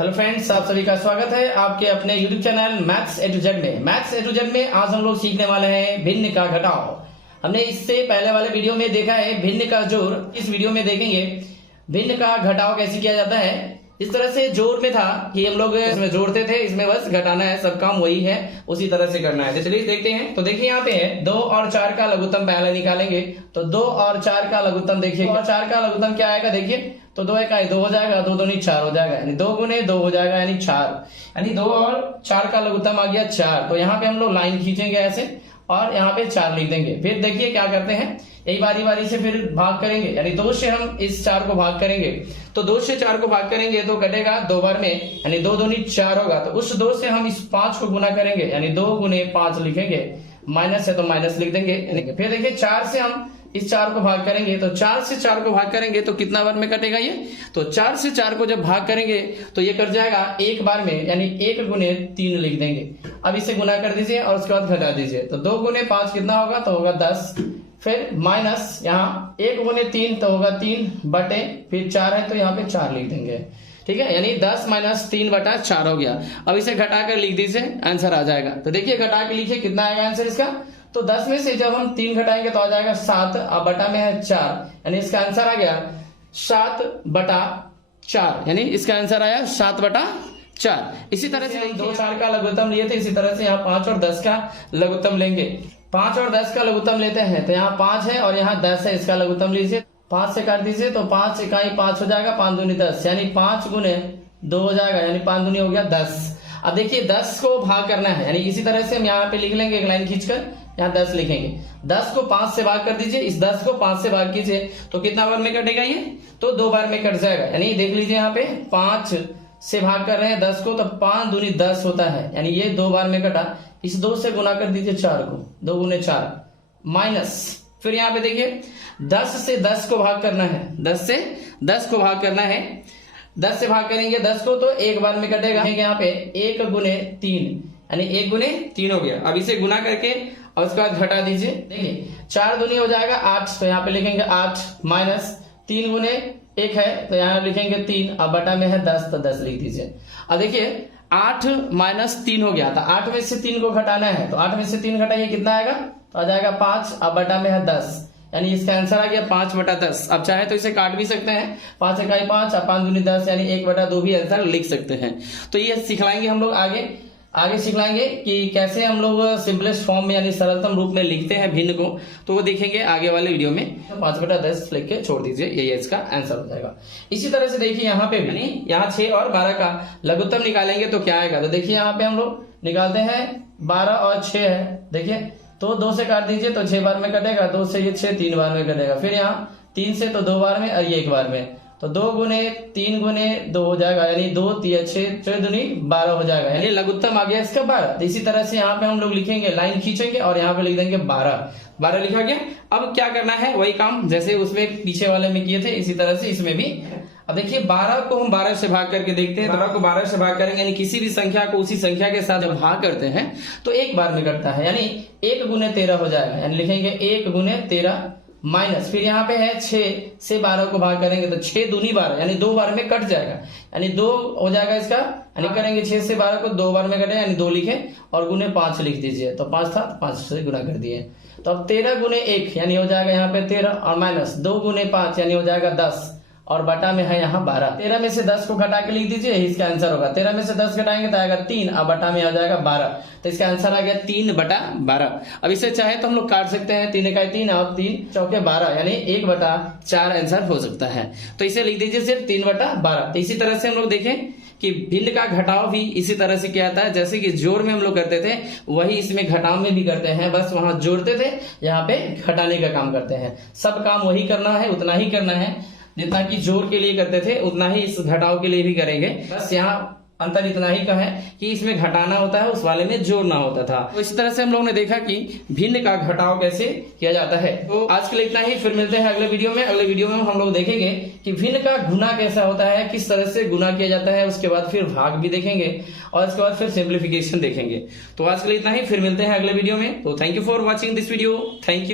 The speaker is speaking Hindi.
हेलो फ्रेंड्स, आप सभी का स्वागत है आपके अपने YouTube channel maths A to Z में। मैथ्स ए टू जेड में आज हम लोग सीखने वाले हैं भिन्न का घटाव। हमने इससे पहले वाले वीडियो में देखा है भिन्न का जोड़। इस वीडियो में देखेंगे भिन्न का घटाव कैसे किया जाता है। इस तरह से जोड़ में था कि हम लोग इसमें जोड़ते थे, इसमें बस घटाना है, सब काम वही है, उसी तरह से करना है। तो चलिए देखते हैं। तो देखिए यहाँ पे है 2 और 4 का लघुत्तम पहले निकालेंगे। तो 2 और 4 का लघुत्तम देखिए, 2 और 4 का लघुत्तम क्या आएगा देखिए। तो 2 1 2 हो जाएगा, 2 दूनी 4 हो जाएगा, यानी 2 गुने 2 हो जाएगा, यानी 4। यानी 2 और 4 का लघुत्तम आ गया 4। तो यहाँ पे हम लोग लाइन खींचेंगे ऐसे और यहाँ पे 4 लिख देंगे। फिर देखिए क्या करते हैं, यही बारी बारी से फिर भाग करेंगे, यानी 2 से हम इस 4 को भाग करेंगे। तो 2 से 4 को भाग करेंगे तो कटेगा 2 बार में, यानी 2 दूनी 4 होगा। तो उस 2 से हम इस 5 को गुना करेंगे, यानी 2 गुने 5 लिखेंगे। माइनस है तो माइनस लिख देंगे। फिर देखिए 4 से हम इस 4 को भाग करेंगे। तो 4 से 4 को भाग करेंगे तो कितना बार में कटेगा ये। तो 4 से 4 को जब भाग करेंगे तो ये कट जाएगा 1 बार में, यानी 1 गुने 3 लिख देंगे। अब इसे गुना कर दीजिए और उसके बाद घटा दीजिए। तो 2 गुने 5 कितना होगा, तो होगा 10। फिर माइनस यहाँ 1 गुने 3 तो होगा 3 बटे, फिर 4 है तो यहाँ पे 4 लिख देंगे। ठीक है, यानी 10 माइनस 3 बटा 4 हो गया। अब इसे घटा कर लिख दीजिए, आंसर आ जाएगा। तो देखिए घटा के लिखिए कितना आएगा आंसर इसका। तो 10 में से जब हम 3 घटाएंगे तो आ जाएगा 7, अब बटा में है 4, यानी इसका आंसर आ गया 7 बटा 4, यानी इसका आंसर आया 7 बटा 4। इसी तरह से 2 4 का लघुत्तम लिए थे, इसी तरह से यहाँ 5 और 10 का लघुत्तम लेंगे। 5 और 10 का लघुत्तम लेते हैं तो यहाँ 5 है और यहाँ 10 है, इसका लघुत्तम लीजिए। 5 से काट दीजिए तो 5 इकाई 5 हो जाएगा, 5 दूनी 10, यानी 5 गुने 2 हो जाएगा, यानी 5 दूनी हो गया 10। अब देखिए 10 को भाग करना है, यानी इसी तरह से हम यहाँ पे लिख लेंगे, एक लाइन खींचकर यहाँ 10 लिखेंगे। 10 को 5 से भाग कर दीजिए, इस 10 को 5 से भाग कीजिए तो कितना बार में कटेगा ये, तो 2 बार में कट जाएगा। यानी देख लीजिए यहाँ पे 5 से भाग कर रहे हैं 10 को, तो 5 दूनी 10 होता है, यानी ये 2 बार में कटा। इस 2 से गुना कर दीजिए 4 को, 2 गुने 4 माइनस। फिर यहाँ पे देखिए 10 से 10 को भाग करना है, 10 से 10 को भाग करना है। 10 से भाग करेंगे 10 को तो 1 बार में कटेगा। यहाँ पे 1 गुने 3, यानी 1 गुने 3 हो गया। अब इसे गुना करके और उसके बाद घटा दीजिए। देखिए 4 दूनी हो जाएगा 8, तो यहाँ पे लिखेंगे 8 माइनस 3 गुने 1 है तो यहाँ लिखेंगे 3, अब बटा में है 10 तो 10 लिख दीजिए। अब देखिए 8 माइनस 3 हो गया था, 8 में से 3 को घटाना है, तो 8 में से 3 घटाइए कितना आएगा, तो आ जाएगा 5, अब बटा में है 10, यानी इसका आंसर आ गया 5 बटा 10। अब चाहे तो इसे काट भी सकते हैं, 5 इकाई 5 और 5 दूनी 10, यानी 1 बटा 2 भी आंसर लिख सकते हैं। तो ये सिखलाएंगे हम लोग आगे सिखलाएंगे कि कैसे हम लोग सिंपलेस्ट फॉर्म में यानी सरलतम रूप में लिखते हैं भिन्न को, तो वो देखेंगे आगे वाले वीडियो में। 5 बटा 10 लिख के छोड़ दीजिए, यही इसका आंसर हो जाएगा। इसी तरह से देखिए यहाँ पे भी यहाँ 6 और 12 का लघुत्तम निकालेंगे तो क्या आएगा। तो देखिए यहाँ पे हम लोग निकालते हैं 12 और 6 है, देखिए तो 2 से काट दीजिए तो 6 बार में कटेगा, 2 से ये 6 3 बार में कटेगा। फिर यहाँ 3 से तो 2 बार में और ये 1 बार में, तो 2 गुने 3 गुने 2 हो जाएगा, यानी 2 3 6 दूनी 12 हो जाएगा, यानी लघुत्तम आ गया इसका 12। तो इसी तरह से यहाँ पे हम लोग लिखेंगे, लाइन खींचेंगे और यहाँ पे लिख देंगे 12 लिखा गया। अब क्या करना है, वही काम जैसे उसमें पीछे वाले में किए थे, इसी तरह से इसमें भी। अब देखिए 12 को हम 12 से भाग करके देखते हैं। 12 को 12 से भाग करेंगे, यानी किसी भी संख्या को उसी संख्या के साथ जब भाग करते हैं तो 1 बार में कटता है, यानी 1 गुने 13 हो जाएगा, यानी लिखेंगे 1 गुने 13 माइनस। फिर यहाँ पे है 6 से 12 को भाग करेंगे तो 6 दूनी 12, यानी 2 बार में कट जाएगा, यानी 2 हो जाएगा इसका, यानी करेंगे 6 से 12 को 2 बार में कटे, यानी 2 लिखे और गुने 5 लिख दीजिए। तो 5 था, 5 से गुना कर दिए। तो अब 13 गुने 1 यानी हो जाएगा यहाँ पे 13 और माइनस 2 गुने 5 यानी हो जाएगा 10 और बटा में है यहाँ 12। 13 में से 10 को घटा के लिख दीजिए, इसका आंसर होगा। 13 में से 10 घटाएंगे तो आएगा 3 और बटा में आ जाएगा 12, तो इसका आंसर आ गया 3 बटा 12। अब इसे चाहे तो हम लोग काट सकते हैं, 3 इकाई 3 और 3 चौके 12, यानी 1 बटा 4 आंसर हो सकता है। तो इसे लिख दीजिए सिर्फ 3 बटा 12। तो इसी तरह से हम लोग देखें कि भिन्न का घटाव भी इसी तरह से किया जाता है, जैसे कि जोड़ में हम लोग करते थे वही इसमें घटाव में भी करते हैं, बस वहां जोड़ते थे, यहाँ पे घटाने का काम करते हैं। सब काम वही करना है, उतना ही करना है जितना कि जोड़ के लिए करते थे, उतना ही इस घटाव के लिए भी करेंगे। बस यहाँ अंतर इतना ही का है कि इसमें घटाना होता है, उस वाले में जोड़ना होता था। तो इस तरह से हम लोगों ने देखा कि भिन्न का घटाव कैसे किया जाता है। तो आज के लिए इतना ही, फिर मिलते हैं अगले वीडियो में। अगले वीडियो में हम लोग देखेंगे कि भिन्न का गुना कैसा होता है, किस तरह से गुना किया जाता है, उसके बाद फिर भाग भी देखेंगे और उसके बाद फिर सिंप्लीफिकेशन देखेंगे। तो आज के लिए इतना ही, फिर मिलते हैं अगले वीडियो में। तो thank you for watching this video, thank you.